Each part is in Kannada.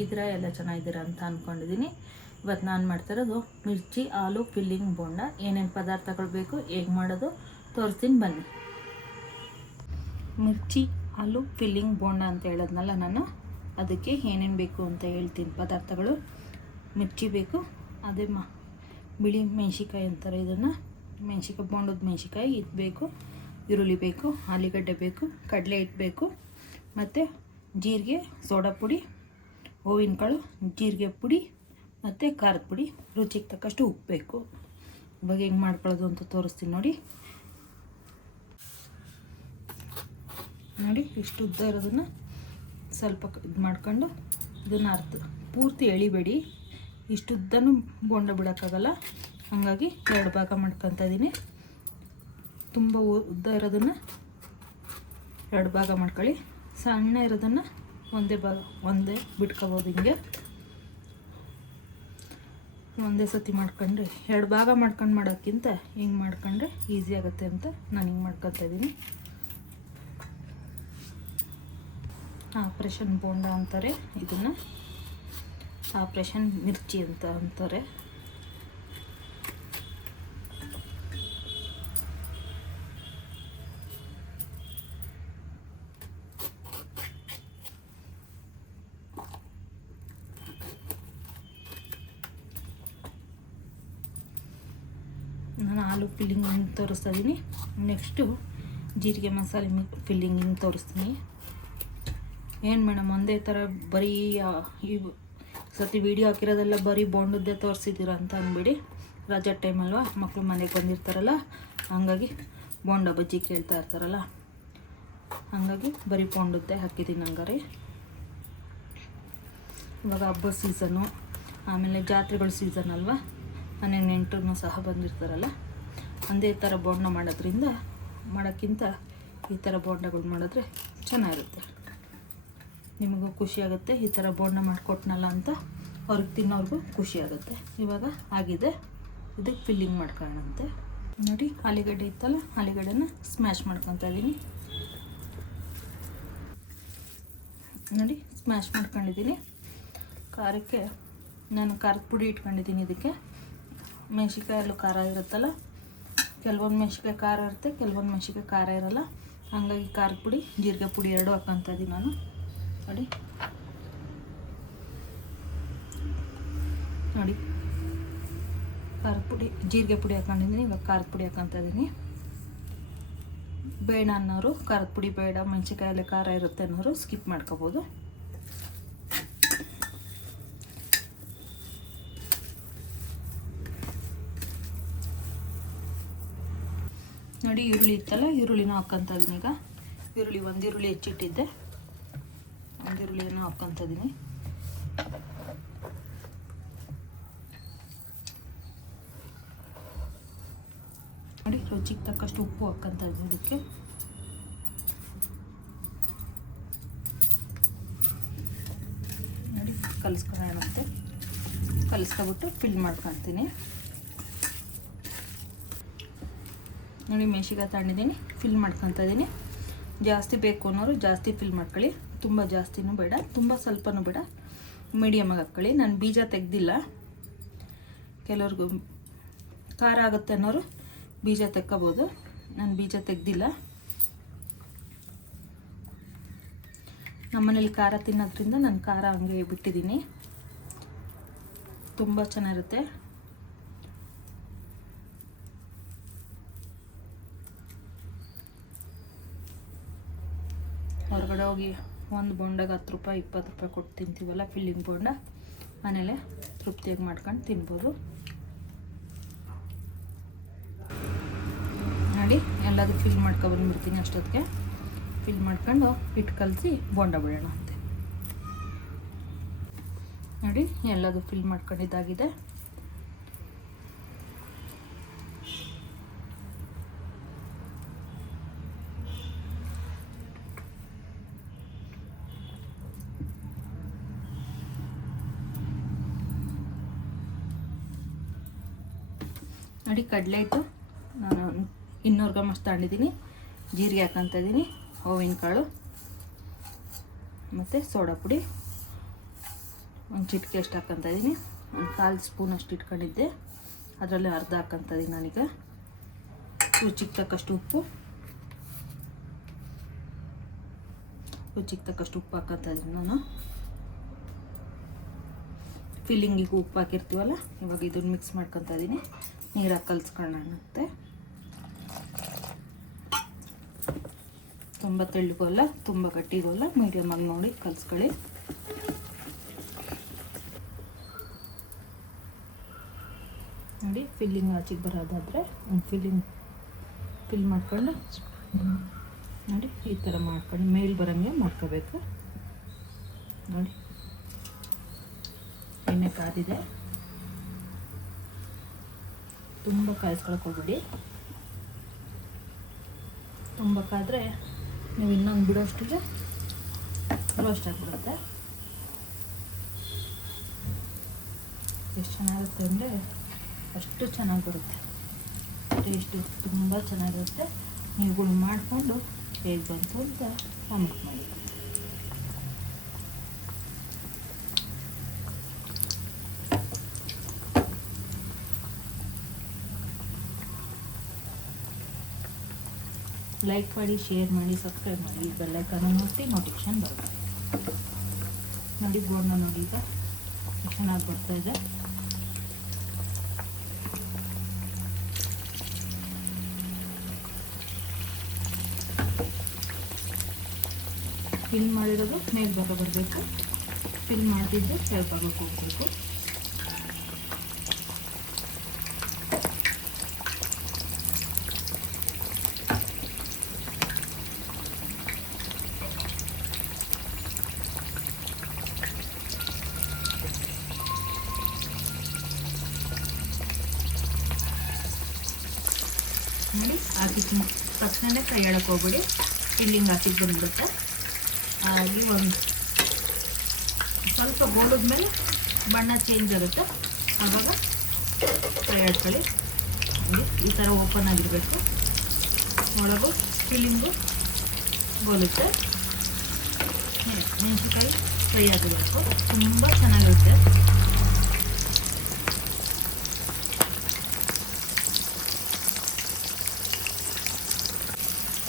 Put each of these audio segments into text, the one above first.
ಹೇಗಿದ್ದೀರಾ? ಎಲ್ಲ ಚೆನ್ನಾಗಿದ್ದೀರಾ ಅಂತ ಅಂದ್ಕೊಂಡಿದ್ದೀನಿ. ಇವತ್ತು ನಾನು ಮಾಡ್ತಿರೋದು ಮಿರ್ಚಿ ಆಲೂ ಫಿಲ್ಲಿಂಗ್ ಬೋಂಡ. ಏನೇನು ಪದಾರ್ಥಗಳು ಬೇಕು, ಹೇಗೆ ಮಾಡೋದು ತೋರಿಸ್ತೀನಿ ಬನ್ನಿ. ಮಿರ್ಚಿ ಆಲೂ ಫಿಲ್ಲಿಂಗ್ ಬೋಂಡ ಅಂತ ಹೇಳೋದ್ನಲ್ಲ ನಾನು, ಅದಕ್ಕೆ ಏನೇನು ಬೇಕು ಅಂತ ಹೇಳ್ತೀನಿ. ಪದಾರ್ಥಗಳು: ಮಿರ್ಚಿ ಬೇಕು, ಅದೇ ಬಿಳಿ ಮೆಣಸಿಕಾಯಿ ಅಂತಾರೆ ಇದನ್ನು, ಮೆಣಸಿಕಾಯಿ ಬೋಂಡದ ಮೆಣಸಿಕಾಯಿ ಇದು ಬೇಕು, ಈರುಳ್ಳಿ ಬೇಕು, ಆಲೂಗಡ್ಡೆ ಬೇಕು, ಕಡಲೆ ಹಿಟ್ಟು ಬೇಕು, ಮತ್ತು ಜೀರಿಗೆ, ಸೋಡಾ ಪುಡಿ, ಹೂವಿನ ಕಾಳು, ಜೀರಿಗೆ ಪುಡಿ ಮತ್ತು ಖಾರದ ಪುಡಿ, ರುಚಿಗೆ ತಕ್ಕಷ್ಟು ಉಪ್ಪು ಬೇಕು. ಇವಾಗ ಹೆಂಗೆ ಮಾಡ್ಕೊಳ್ಳೋದು ಅಂತ ತೋರಿಸ್ತೀನಿ ನೋಡಿ. ಇಷ್ಟು ಉದ್ದ ಇರೋದನ್ನು ಸ್ವಲ್ಪ ಇದು ಮಾಡ್ಕೊಂಡು ಇದನ್ನು ಪೂರ್ತಿ ಎಳಿಬೇಡಿ. ಇಷ್ಟು ಉದ್ದನೂ ಬೋಂಡ ಬಿಡೋಕ್ಕಾಗಲ್ಲ, ಹಾಗಾಗಿ 2 ಭಾಗ ಮಾಡ್ಕೊತಾ ಇದ್ದೀನಿ. ತುಂಬ ಉದ್ದ ಇರೋದನ್ನು 2 ಭಾಗ ಮಾಡ್ಕೊಳ್ಳಿ, ಸಣ್ಣ ಇರೋದನ್ನು ಒಂದೇ ಬಿಟ್ಕೋಬೋದು. ಹಿಂಗೆ ಒಂದೇ ಸತಿ ಮಾಡ್ಕೊಂಡ್ರೆ 2 ಭಾಗ ಮಾಡ್ಕೊಂಡು ಮಾಡೋಕ್ಕಿಂತ ಹಿಂಗೆ ಮಾಡ್ಕೊಂಡ್ರೆ ಈಸಿ ಆಗುತ್ತೆ ಅಂತ ನಾನು ಹಿಂಗೆ ಮಾಡ್ಕೊತಾ ಇದ್ದೀನಿ. ಆಪ್ರೇಷನ್ ಬೋಂಡ ಅಂತಾರೆ ಇದನ್ನು, ಆಪ್ರೇಷನ್ ಮಿರ್ಚಿ ಅಂತ ಅಂತಾರೆ. ನಾನು ಆಲೂ ಫಿಲ್ಲಿಂಗ್ ತೋರಿಸ್ತಾ ಇದ್ದೀನಿ. ನೆಕ್ಸ್ಟು ಜೀರಿಗೆ ಮಸಾಲೆ ಫಿಲ್ಲಿಂಗ್ ತೋರಿಸ್ತೀನಿ. ಏನು ಮೇಡಮ್ ಒಂದೇ ಥರ ಬರೀ ಈ ಸತಿ ವೀಡಿಯೋ ಹಾಕಿರೋದೆಲ್ಲ ಬರೀ ಬೋಂಡದ್ದೇ ತೋರಿಸಿದ್ದೀರ ಅಂತ ಅಂದ್ಬಿಡಿ. ರಜಾ ಟೈಮಲ್ವ, ಮಕ್ಕಳು ಮನೆಗೆ ಬಂದಿರ್ತಾರಲ್ಲ, ಹಾಗಾಗಿ ಬೋಂಡ ಬಜ್ಜಿ ಕೇಳ್ತಾ ಇರ್ತಾರಲ್ಲ, ಹಾಗಾಗಿ ಬರೀ ಬೋಂಡದ್ದೇ ಹಾಕಿದ್ದೀನಿ. ಹಂಗಾರೆ ಇವಾಗ ಹಬ್ಬದ ಸೀಸನ್ನು, ಆಮೇಲೆ ಜಾತ್ರೆಗಳ ಸೀಸನ್ ಅಲ್ವಾ, ಮನೆಗೆ ನೆಂಟರು ಸಹ ಬಂದಿರ್ತಾರಲ್ಲ, ಒಂದೇ ಥರ ಬೋಂಡ ಮಾಡೋಕ್ಕಿಂತ ಈ ಥರ ಬೋಂಡಗಳು ಮಾಡಿದ್ರೆ ಚೆನ್ನಾಗಿರುತ್ತೆ. ನಿಮಗೂ ಖುಷಿಯಾಗುತ್ತೆ, ಈ ಥರ ಬೋಂಡ ಮಾಡಿಕೊಟ್ನಲ್ಲ ಅಂತ ಅವ್ರಿಗೆ ತಿನ್ನೋರ್ಗೂ ಖುಷಿಯಾಗುತ್ತೆ. ಇವಾಗ ಆಗಿದೆ, ಇದಕ್ಕೆ ಫಿಲ್ಲಿಂಗ್ ಮಾಡ್ಕೊಳ್ಳೋಣಂತೆ. ನೋಡಿ, ಆಲೂಗಡ್ಡೆ ಇತ್ತಲ್ಲ, ಆಲೂಗಡ್ಡೆನ ಸ್ಮ್ಯಾಶ್ ಮಾಡ್ಕೊತಾ ಇದ್ದೀನಿ. ನೋಡಿ, ಸ್ಮ್ಯಾಶ್ ಮಾಡ್ಕೊಂಡಿದ್ದೀನಿ. ಖಾರಕ್ಕೆ ನಾನು ಖಾರದ ಪುಡಿ ಇಟ್ಕೊಂಡಿದ್ದೀನಿ. ಇದಕ್ಕೆ ಮೆಣಸಿಕಾಯಲ್ಲೂ ಖಾರ ಇರುತ್ತಲ್ಲ, ಕೆಲವೊಂದು ಮೆಣಸಿಕಾಯಿ ಖಾರ ಇರುತ್ತೆ, ಕೆಲವೊಂದು ಮೆಣಸಿಕಾಯಿ ಖಾರ ಇರೋಲ್ಲ, ಹಾಗಾಗಿ ಖಾರದ ಪುಡಿ, ಜೀರಿಗೆ ಪುಡಿ 2 ಹಾಕ್ಕೊತಾ ಇದ್ದೀನಿ ನಾನು. ನೋಡಿ ಖಾರದ ಪುಡಿ, ಜೀರಿಗೆ ಪುಡಿ ಹಾಕೊಂಡಿದ್ದೀನಿ. ಇವಾಗ ಖಾರದ ಪುಡಿ ಹಾಕ್ಕೊತಾ ಇದ್ದೀನಿ. ಬೇಡ ಅನ್ನೋರು ಖಾರದ ಪುಡಿ ಬೇಡ, ಮೆಣಸಿಕಾಯಲ್ಲಿ ಖಾರ ಇರುತ್ತೆ ಅನ್ನೋರು ಸ್ಕಿಪ್ ಮಾಡ್ಕೋಬೋದು. ನೋಡಿ, ಈರುಳ್ಳಿ ಇತ್ತಲ್ಲ, ಈರುಳ್ಳಿನ ಹಾಕ್ಕೊತಾ ಇದ್ದೀನಿ. ಈಗ ಒಂದು ಈರುಳ್ಳಿ ಹೆಚ್ಚಿಟ್ಟಿದ್ದೆ, ಒಂದು ಈರುಳ್ಳಿಯನ್ನು ಹಾಕ್ಕೊತಾ ಇದ್ದೀನಿ. ನೋಡಿ, ರುಚಿಗೆ ತಕ್ಕಷ್ಟು ಉಪ್ಪು ಹಾಕ್ಕೊತಾ ಇದ್ದೀನಿ. ಇದಕ್ಕೆ ನೋಡಿ ಕಲಿಸ್ಕೊಳ್ಳೋಣಂತೆ. ಕಲಿಸ್ಕೊಬಿಟ್ಟು ಫಿಲ್ ಮಾಡ್ಕೊತೀನಿ. ನೋಡಿ, ಮೆಣಸಿಕಾಯಿ ತಗೊಂಡಿದ್ದೀನಿ, ಫಿಲ್ ಮಾಡ್ಕೊತಾ ಇದ್ದೀನಿ. ಜಾಸ್ತಿ ಬೇಕು ಅನ್ನೋರು ಜಾಸ್ತಿ ಫಿಲ್ ಮಾಡ್ಕೊಳ್ಳಿ, ತುಂಬ ಜಾಸ್ತಿನೂ ಬೇಡ, ತುಂಬ ಸ್ವಲ್ಪನೂ ಬೇಡ, ಮೀಡಿಯಮಾಗಿ ಹಾಕ್ಕೊಳ್ಳಿ. ನಾನು ಬೀಜ ತೆಗೆದಿಲ್ಲ. ಕೆಲವ್ರಿಗೂ ಖಾರ ಆಗುತ್ತೆ ಅನ್ನೋರು ಬೀಜ ತೆಕ್ಕೋಬೋದು, ನಾನು ಬೀಜ ತೆಗೆದಿಲ್ಲ. ನಮ್ಮನೇಲಿ ಖಾರ ತಿನ್ನೋದ್ರಿಂದ ನಾನು ಖಾರ ಹಂಗೆ ಬಿಟ್ಟಿದ್ದೀನಿ. ತುಂಬ ಚೆನ್ನಾಗಿರುತ್ತೆ. ಹೊರಗಡೆ ಹೋಗಿ ಒಂದು ಬೋಂಡಾಗ 10 ರೂಪಾಯಿ 20 ರೂಪಾಯಿ ಕೊಟ್ಟು ತಿಂತೀವಲ್ಲ, ಫಿಲ್ಲಿಂಗ್ ಬೋಂಡ, ಮನೇಲೆ ತೃಪ್ತಿಯಾಗಿ ಮಾಡ್ಕೊಂಡು ತಿನ್ಬೋದು. ನೋಡಿ, ಎಲ್ಲದೂ ಫಿಲ್ ಮಾಡ್ಕೊಬಂದ್ಬಿಡ್ತೀನಿ. ಅಷ್ಟೊತ್ತಿಗೆ ಫಿಲ್ ಮಾಡ್ಕೊಂಡು ಹಿಟ್ಟು ಕಲಸಿ ಬೋಂಡ ಬಿಡೋಣ ಅಂತೆ. ನೋಡಿ, ಎಲ್ಲದೂ ಫಿಲ್ ಮಾಡ್ಕೊಂಡಿದ್ದಾಗಿದೆ. ನೋಡಿ, ಕಡಲೆ ಹಿಟ್ಟು ನಾನು 200 ಗ್ರಾಮ್ ಅಷ್ಟು ತಗೊಂಡಿದ್ದೀನಿ. ಜೀರಿಗೆ ಹಾಕ್ಕೊತಾ ಇದ್ದೀನಿ, ಹೂವಿನ ಕಾಳು ಮತ್ತು ಸೋಡಾ ಪುಡಿ, ಒಂದು ಚಿಟಿಕೆ ಅಷ್ಟು ಹಾಕ್ಕೊತಾ ಇದ್ದೀನಿ. ಒಂದು 1/4 ಸ್ಪೂನ್ ಅಷ್ಟು ಇಟ್ಕೊಂಡಿದ್ದೆ, ಅದರಲ್ಲಿ ಅರ್ಧ ಹಾಕ್ಕೊತಾ ಇದ್ದೀನಿ ನಾನೀಗ. ರುಚಿಗೆ ತಕ್ಕಷ್ಟು ಉಪ್ಪು ಹಾಕ್ಕೊತಾ ಇದ್ದೀನಿ ನಾನು. ಫಿಲ್ಲಿಂಗಿಗೆ ಉಪ್ಪು ಹಾಕಿರ್ತೀವಲ್ಲ, ಇವಾಗ ಇದನ್ನು ಮಿಕ್ಸ್ ಮಾಡ್ಕೊತಾ ಇದ್ದೀನಿ. ನೀರಾಗಿ ಕಲಿಸ್ಕೊಳ್ಳೋಣಂತೆ. ತುಂಬ ತೆಳ್ಳಗೂ ಅಲ್ಲ, ತುಂಬ ಗಟ್ಟಿಗೂ ಅಲ್ಲ, ಮೀಡಿಯಮಾಗಿ ನೋಡಿ ಕಲಿಸ್ಕೊಳ್ಳಿ. ನೋಡಿ, ಫಿಲ್ಲಿಂಗ್ ಆಚೆಗೆ ಬರೋದಾದರೆ ಒಂದು ಫಿಲ್ ಮಾಡ್ಕೊಂಡು ನೋಡಿ ಈ ಥರ ಮಾಡ್ಕೊಂಡು ಮೇಲೆ ಬರೋಂಗೆ ಮಾಡ್ಕೋಬೇಕು. ನೋಡಿ ಎಣ್ಣೆ ಕಾದಿದೆ, ತುಂಬ ಕಾಯಿಸ್ಕೊಳಕ್ಕೆ ಹೋಗ್ಬಿಡಿ. ತುಂಬ ಕಾದರೆ ನೀವು ಇನ್ನೊಂದು ಬಿಡೋಷ್ಟಿಗೆ ರೋಸ್ಟ್ ಆಗಿಬಿಡುತ್ತೆ. ಎಷ್ಟು ಚೆನ್ನಾಗಿರುತ್ತೆ ಅಂದರೆ ಅಷ್ಟು ಚೆನ್ನಾಗಿ ಬರುತ್ತೆ. ಟೇಸ್ಟು ತುಂಬ ಚೆನ್ನಾಗಿರುತ್ತೆ. ನೀವುಗಳು ಮಾಡಿಕೊಂಡು ಹೇಗೆ ಬಂತು ಅಂತ ಕಮೆಂಟ್ ಮಾಡಿ. ಲೈಕ್ ಮಾಡಿ, ಶೇರ್ ಮಾಡಿ, ಸಬ್ಸ್ಕ್ರೈಬ್ ಮಾಡಿ. ಬೆಲ್ ಐಕಾನ್ ಒತ್ತಿ ನೋಟಿಫಿಕೇಶನ್ ಬರುತ್ತೆ. ನೋಡಿ ಬೋರ್ಡ್ನ ನೋಡಿ, ಈಗ ಚೆನ್ನಾಗಿ ಬರ್ತಾಯಿದೆ. ಫಿಲ್ ಮಾಡಿರೋದು ಮೇಲ್ಭಾಗ ಬರಬೇಕು, ಫಿಲ್ ಮಾಡ್ತಿದ್ದು ಕೆಳಭಾಗಕ್ಕೆ ಹೋಗಬೇಕು. ನೋಡಿ, ಹಾಕಿದ ತಕ್ಷಣವೇ ಕೈ ಎಳಕ್ಕೆ ಹೋಗ್ಬಿಡಿ. ಫಿಲ್ಲಿಂಗ್ ಹಾಕಿದ್ದು ಬಂದ್ಬಿಡುತ್ತೆ. ಹಾಗೆ ಒಂದು ಸ್ವಲ್ಪ ಗೋಳಿದ್ಮೇಲೆ ಬಣ್ಣ ಚೇಂಜ್ ಆಗುತ್ತೆ, ಆವಾಗ ಫ್ರೈ ಮಾಡ್ಕೊಳ್ಳಿ. ಈ ಥರ ಓಪನ್ ಆಗಿರಬೇಕು, ಒಳಗು ಫಿಲ್ಲಿಂಗು ಗೋಲುತ್ತೆ. ಮೆಣಸಿನ್ಕಾಯಿ ಫ್ರೈ ಆಗಿರಬೇಕು, ತುಂಬ ಚೆನ್ನಾಗಿರುತ್ತೆ.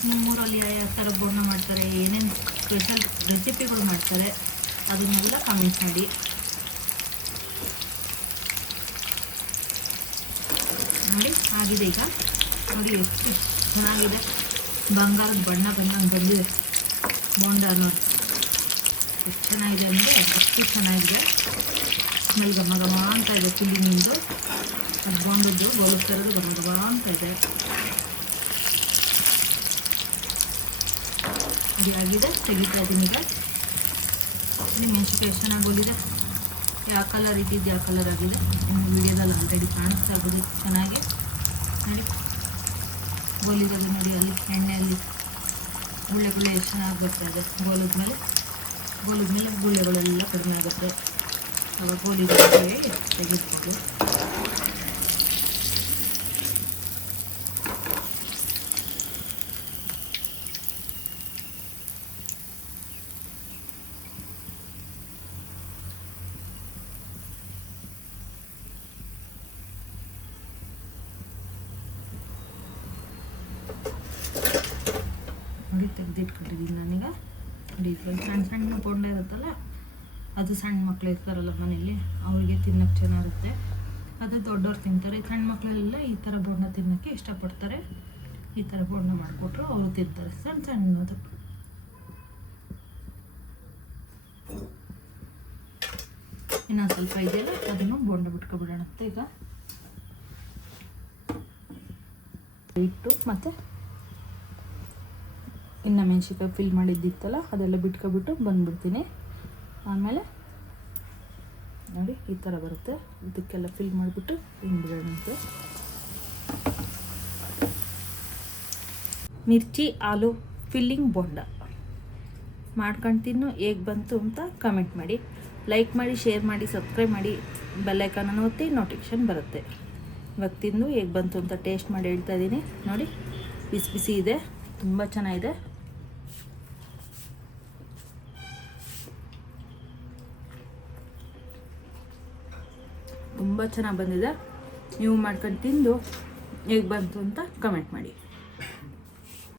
ನಿಮ್ಮೂರಲ್ಲಿ ಯಾವ ಥರ ಬೋಂಡ ಮಾಡ್ತಾರೆ, ಏನೇನು ಸ್ಪೆಷಲ್ ರೆಸಿಪಿಗಳು ಮಾಡ್ತಾರೆ, ಅದನ್ನೆಲ್ಲ ಕಮೆಂಟ್ ಮಾಡಿ. ನೋಡಿ ಆಗಿದೆ. ಈಗ ನೋಡಿ ಎಷ್ಟು ಚೆನ್ನಾಗಿದೆ, ಬಂಗಾರದ ಬಣ್ಣ ಬಂದಿದೆ ಬೋಂಡ ನೋಡಿ. ಎಷ್ಟು ಚೆನ್ನಾಗಿದೆ ಅಂದರೆ ಅಷ್ಟು ಚೆನ್ನಾಗಿದೆ. ಸ್ಮೆಲ್ ಘಮ ಘಮ ಅಂತ ಇದೆ. ಫಿಲ್ಲಿಂಗಿಂದು ಅದು ಬೋಂಡದ್ದು ಗೋಲಿಸ್ತಾರದು ಘಮ ಘಮ ಅಂತ ಇದೆ. ಆಗಿದೆ, ತೆಗಿತಾ ಇದ್ದೀನಿ. ಈಗ ನಿಮ್ಮ ಮೆಣಸಿನ್ಕಾಯಿ ಎಷ್ಟು ಚೆನ್ನಾಗಿ ಗೋಲಿದೆ, ಯಾವ ಕಲರ್ ಇಟ್ಟಿದ್ದು ಯಾವ ಕಲರ್ ಆಗಿದೆ ನಿಮ್ಮ ವಿಡಿಯೋದಲ್ಲಿ ಆಲ್ರೆಡಿ ಕಾಣಿಸ್ತಾ ಇರ್ಬೋದು. ಚೆನ್ನಾಗಿ ನೋಡಿ ಗೋಲಿದಾಗ ನೋಡಿ, ಅಲ್ಲಿ ಎಣ್ಣೆಯಲ್ಲಿ ಗುಳ್ಳೆಗಳು ಎಷ್ಟು ಚೆನ್ನಾಗಿ ಬರ್ತಾಯಿದೆ. ಗೋಲಿದ್ಮೇಲೆ ಗುಳ್ಳೆಗಳೆಲ್ಲ ಕಡಿಮೆ ಆಗುತ್ತೆ. ಅವಾಗ ಗೋಲಿಗೆ ತೆಗೆದುಕೊಂಡು ನೋಡಿ ತೆಗೆದಿಟ್ಕೊಂಡಿದ್ದೀನಿ ನಾನೀಗ. ನೋಡಿ ಇದ್ರಲ್ಲಿ ಸಣ್ಣ ಬೋಂಡ ಇರುತ್ತಲ್ಲ, ಅದು ಸಣ್ಣ ಮಕ್ಳು ಇರ್ತಾರಲ್ಲ ಮನೇಲಿ, ಅವರಿಗೆ ತಿನ್ನೋಕ್ಕೆ ಚೆನ್ನಾಗಿರುತ್ತೆ. ಅದು ದೊಡ್ಡವ್ರು ತಿಂತಾರೆ. ಸಣ್ಣ ಮಕ್ಕಳೆಲ್ಲ ಈ ಥರ ಬೋಂಡ ತಿನ್ನೋಕ್ಕೆ ಇಷ್ಟಪಡ್ತಾರೆ. ಈ ಥರ ಬೋಂಡ ಮಾಡಿಕೊಟ್ರು ಅವರು ತಿಂತಾರೆ, ಸಣ್ಣದು. ಇನ್ನೊಂದು ಸ್ವಲ್ಪ ಇದೆಯಲ್ಲ, ಅದನ್ನು ಬೋಂಡ ಬಿಟ್ಕೊಬಿಡೋಣಂತೆ. ಈಗ ಇಟ್ಟು ಮತ್ತು ಇನ್ನು ಮೆಣಸಿನ್ಕಾಯಿ ಫಿಲ್ ಮಾಡಿದ್ದಿತ್ತಲ್ಲ, ಅದೆಲ್ಲ ಬಿಟ್ಕೊಬಿಟ್ಟು ಬಂದುಬಿಡ್ತೀನಿ. ಆಮೇಲೆ ನೋಡಿ ಈ ಥರ ಬರುತ್ತೆ. ಇದಕ್ಕೆಲ್ಲ ಫಿಲ್ ಮಾಡಿಬಿಟ್ಟು ಹಿಂಗೆ ಬಿಡೋಣಂತೆ. ಮಿರ್ಚಿ ಆಲೂ ಫಿಲ್ಲಿಂಗ್ ಬೋಂಡ ಮಾಡ್ಕೊಂಡು ತಿನ್ನು, ಹೇಗೆ ಬಂತು ಅಂತ ಕಮೆಂಟ್ ಮಾಡಿ. ಲೈಕ್ ಮಾಡಿ, ಶೇರ್ ಮಾಡಿ, ಸಬ್ಸ್ಕ್ರೈಬ್ ಮಾಡಿ, ಬೆಲ್ ಐಕಾನನ್ನು ಒತ್ತಿ ನೋಟಿಫಿಕೇಶನ್ ಬರುತ್ತೆ. ಇವಾಗ ತಿಂದು ಹೇಗೆ ಬಂತು ಅಂತ ಟೇಸ್ಟ್ ಮಾಡಿ ಹೇಳ್ತಾ ಇದ್ದೀನಿ. ನೋಡಿ ಬಿಸಿ ಬಿಸಿ ಇದೆ, ತುಂಬ ಚೆನ್ನಾಗಿದೆ. ತುಂಬ ಚೆನ್ನಾಗಿ ಬಂದಿದೆ. ನೀವು ಮಾಡ್ಕೊಂಡು ತಿಂದು ಹೇಗೆ ಬಂತು ಅಂತ ಕಮೆಂಟ್ ಮಾಡಿ.